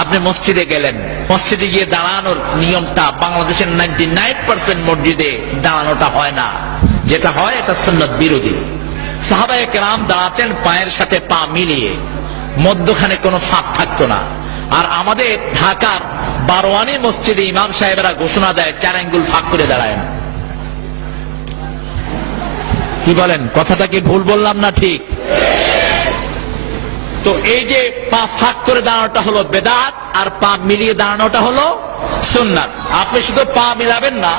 আপনি মসজিদে গেলেন, মসজিদে গিয়ে দাঁড়ানোর নিয়মটা বাংলাদেশের 99% মসজিদে দাঁড়ানোটা হয় না। যেটা হয় এটা সুন্নাত বিরোধী। সাহাবায়ে কেরাম দাঁড়াতেন পায়ের সাথে পা মিলিয়ে, মধ্যখানে কোনো ফাঁক থাকতো না। আর আমাদের ঢাকার বারোয়ানি মসজিদে ইমাম সাহেবেরা ঘোষণা দেয় 4 আঙ্গুল ফাঁক করে দাঁড়ায় না। কি বলেন, কথাটা কি ভুল বললাম না ঠিক? তো এই যে পা ফাঁক করে দাঁড়ানোটা হলো বেদাত, আর পা মিলিয়ে দাঁড়ানোটা হলো সুন্নাত। আপনি শুধু পা মিলাবেন না,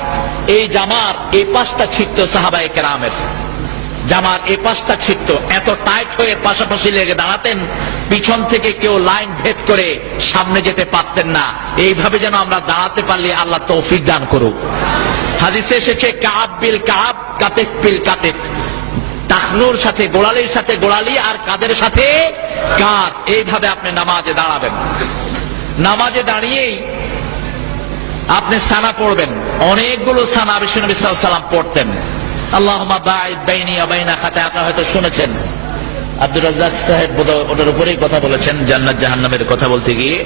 এই জামার এই পাশটা ছিটতো সাহাবায়ে কেরামের, জামার এই পাশটা ছিটতো, এত টাইট হয়ে পাশাপাশি লেগে দাঁড়াতেন, পিছন থেকে কেউ লাইন ভেদ করে সামনে যেতে পারতেন না। এইভাবে যেন আমরা দাঁড়াতে পারলে আল্লাহ তৌফিক দান করুক। হাদিসে এসেছে কাব বিল কাব, কাতেফ বিল কাতেফ, টাকনুর সাথে গোড়ালির সাথে গোড়ালি, আর কাদের সাথে কাঁধ। এইভাবে আপনি নামাজে দাঁড়াবেন। নামাজে দাঁড়িয়েই আপনি সানা পড়বেন। অনেকগুলো সানা বিশ্বনবী সাল্লাল্লাহু আলাইহি ওয়াসাল্লাম পড়তেন। আল্লাহুম্মা বাঈদ বাইনি ওয়া বাইনা খাতায়া, আপনারা হয়তো শুনেছেন। আব্দুর রাজ্জাক সাহেব বোধহয় ওটার উপরেই কথা বলেছেন, জান্নাত জাহান্নামের কথা বলতে গিয়ে।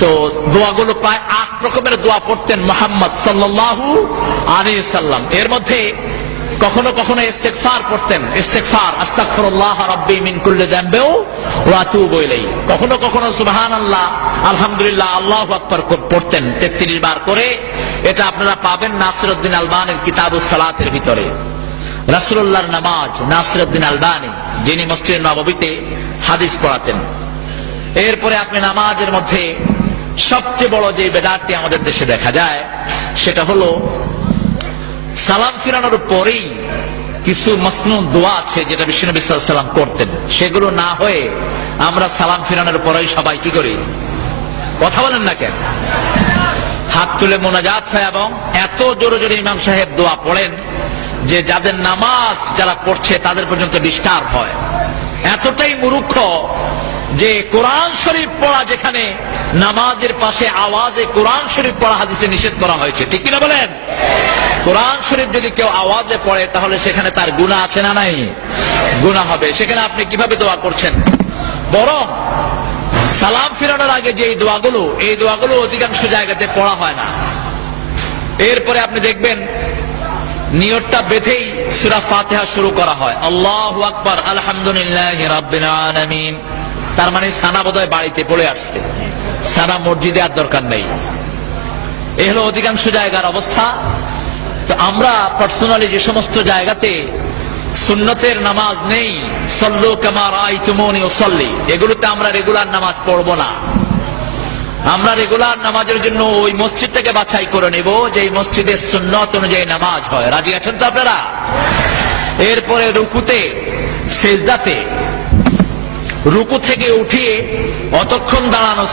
তো দোয়াগুলো প্রায় 8 রকমের দোয়া পড়তেন মুহাম্মদ সাল্লাল্লাহু আলাইহি ওয়াসাল্লাম। এর মধ্যে কখনো কখনো ইস্তিগফার পড়তেন, ইস্তিগফার, আস্তাগফিরুল্লাহ রাব্বি মিন কুল্লি যামবি ওয়া আতুবু ইলাইহি। কখনো কখনো সুবহানাল্লাহ, আলহামদুলিল্লাহ, আল্লাহু আকবার পড়তেন 33 বার করে। এটা আপনারা পাবেন নাসিরউদ্দিন আলবানীর কিতাবুস সালাতের ভিতরে। রাসূলুল্লাহর নামাজ, নাসিরউদ্দিন আলবানী, যিনি মসজিদ নববীতে হাদিস পড়াতেন। এরপরে আপনি নামাজের মধ্যে সবচেয়ে বড় যে বেদাতটি আমাদের দেশে দেখা যায়, সেটা হলো সালাম ফিরানোর পরেই কিছু মাসনুন দোয়া আছে যেটা বিশ্বনবী সাল্লাল্লাহু আলাইহি ওয়াসাল্লাম করতেন। সেগুলো না হয়ে আমরা সালাম ফিরানোর পরেই সবাই কি করি? কথা বলেন না কেন? হাত তুলে মোনাজাত হয়, এবং এত জোরে জোরে ইমাম সাহেব দোয়া পড়েন যে যাদের নামাজ যারা পড়ছে তাদের পর্যন্ত ডিস্টার্ব হয়। এতটাই মূর্খ যে কোরআন শরীফ পড়া, যেখানে নামাজের পাশে আওয়াজে কোরআন শরীফ পড়া হাদিসে নিষেধ করা হয়েছে, ঠিক কিনা বলেন? কোরআন শরীফ যদি কেউ আওয়াজে পড়ে তাহলে সেখানে তার গুনাহ আছে না নাই? গুনাহ হবে। সেখানে আপনি কিভাবে দোয়া করছেন? বরং সালাম ফিরানোর আগে যে দোয়াগুলো, এই দোয়াগুলো অধিকাংশ জায়গাতে পড়া হয় না। এরপরে আপনি দেখবেন নিয়তটা বেঁধেই সূরা ফাতিহা শুরু করা হয়, আল্লাহু আকবার, আলহামদুলিল্লাহি রাব্বিল আলামিন। তার মানে সানা বোধহয় বাড়িতে পড়ে আসছে, সানা মসজিদে আর দরকার নেই। এই হলো অধিকাংশ জায়গার অবস্থা। তো আমরা পার্সোনালি যে সমস্ত জায়গাতে সুন্নতের নামাজ নেই, সল্লু কামা রাআইতুমুনি উসাল্লি, এগুলোতে আমরা রেগুলার নামাজ পড়বো না। আমরা রেগুলার নামাজের জন্য ওই মসজিদটাকে বাছাই করে নেব যে মসজিদের সুন্নত অনুযায়ী নামাজ হয়। রাজি আছেন তো আপনারা? এরপরে রুকুতে, সিজদাতে, রুকু থেকে উঠিয়ে অতক্ষণ দাঁড়ানো